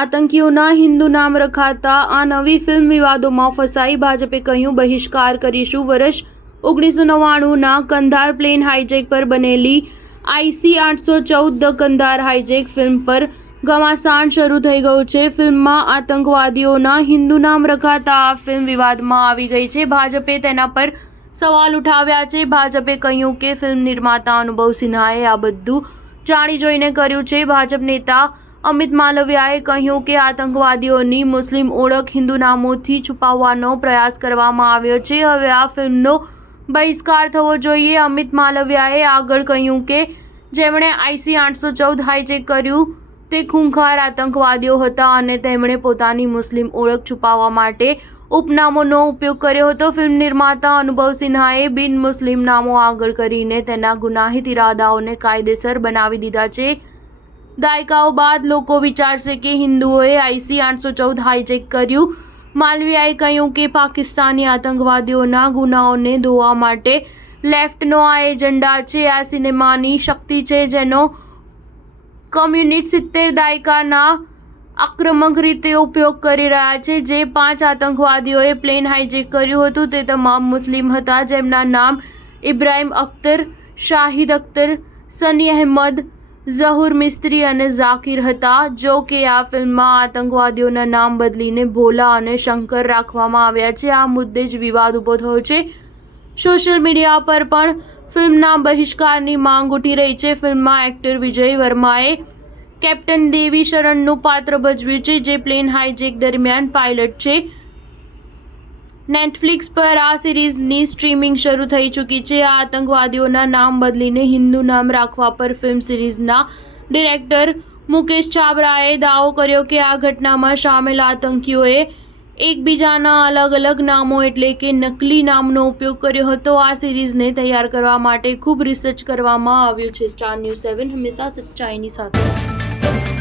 આતંકીઓના હિન્દુ નામ રખાતા આ નવી ફિલ્મ વિવાદોમાં ફસાઈ ભાજપે કહ્યું બહિષ્કાર કરીશું. વર્ષ 1999ના કંધાર પ્લેન હાઇજેક પર બનેલી IC-814 ધ કંધાર હાઇજેક ફિલ્મ પર ઘમાસાણ શરૂ થઈ ગયું છે. ફિલ્મમાં આતંકવાદીઓના હિન્દુ નામ રખાતા આ ફિલ્મ વિવાદમાં આવી ગઈ છે. ભાજપે તેના પર સવાલ ઉઠાવ્યા છે. ભાજપે કહ્યું કે ફિલ્મ નિર્માતા અનુભવ સિન્હાએ આ બધું જાણી જોઈને કર્યું છે. ભાજપ નેતા અમિત માલવિયાએ કહ્યું કે આતંકવાદીઓની મુસ્લિમ ઓળખ હિન્દુ નામોથી છુપાવવાનો પ્રયાસ કરવામાં આવ્યો છે. હવે આ ફિલ્મનો બહિષ્કાર થવો જોઈએ. અમિત માલવિયાએ આગળ કહ્યું કે જેમણે IC-814 હાઇજેક કર્યું તે ખૂંખાર આતંકવાદીઓ હતા અને તેમણે પોતાની મુસ્લિમ ઓળખ છુપાવવા માટે ઉપનામોનો ઉપયોગ કર્યો હતો. ફિલ્મ નિર્માતા અનુભવ સિન્હાએ બિન મુસ્લિમ નામો આગળ કરીને તેના ગુનાહિત ઇરાદાઓને કાયદેસર બનાવી દીધા છે. દાયકાઓ બાદ લોકો વિચારશે કે હિન્દુઓએ IC-814 હાઇજેક કર્યું. માલવિયાએ કહ્યું કે પાકિસ્તાની આતંકવાદીઓના ગુનાઓને ધોવા માટે લેફ્ટનો આ એજન્ડા છે. આ સિનેમાની શક્તિ છે જેનો કમ્યુનિસ્ટ 70 દાયકાના આક્રમક રીતે ઉપયોગ કરી રહ્યા છે. જે 5 આતંકવાદીઓએ પ્લેન હાઇજેક કર્યું હતું તે તમામ મુસ્લિમ હતા, જેમના નામ ઇબ્રાહિમ અખ્તર, શાહિદ અખ્તર, સની અહેમદ, ઝહુર મિસ્ત્રી અને ઝાકિર હતા. જો કે આ ફિલ્મમાં આતંકવાદીઓના નામ બદલીને ભોલા અને શંકર રાખવામાં આવ્યા છે. આ મુદ્દે જ વિવાદ ઊભો થયો છે. સોશિયલ મીડિયા પર પણ ફિલ્મના બહિષ્કારની માંગ ઉઠી રહી છે. ફિલ્મમાં એક્ટર વિજય વર્માએ કેપ્ટન દેવી શરણનું પાત્ર ભજવ્યું છે, જે પ્લેન હાઇજેક દરમિયાન પાયલટ છે. નેટફ્લિક્સ પર આ સિરીઝની સ્ટ્રીમિંગ શરૂ થઈ ચૂકી છે. આ આતંકવાદીઓના નામ બદલીને હિન્દુ નામ રાખવા પર ફિલ્મ સિરીઝના ડિરેક્ટર મુકેશ છાબરાએ દાવો કર્યો કે આ ઘટનામાં સામેલ આતંકીઓએ એકબીજાના અલગ અલગ નામો એટલે કે નકલી નામનો ઉપયોગ કર્યો હતો. આ સિરીઝને તૈયાર કરવા માટે ખૂબ રિસર્ચ કરવામાં આવ્યું છે. સ્ટાર ન્યૂઝ 7 હંમેશા સચ્ચાઈની સાથે.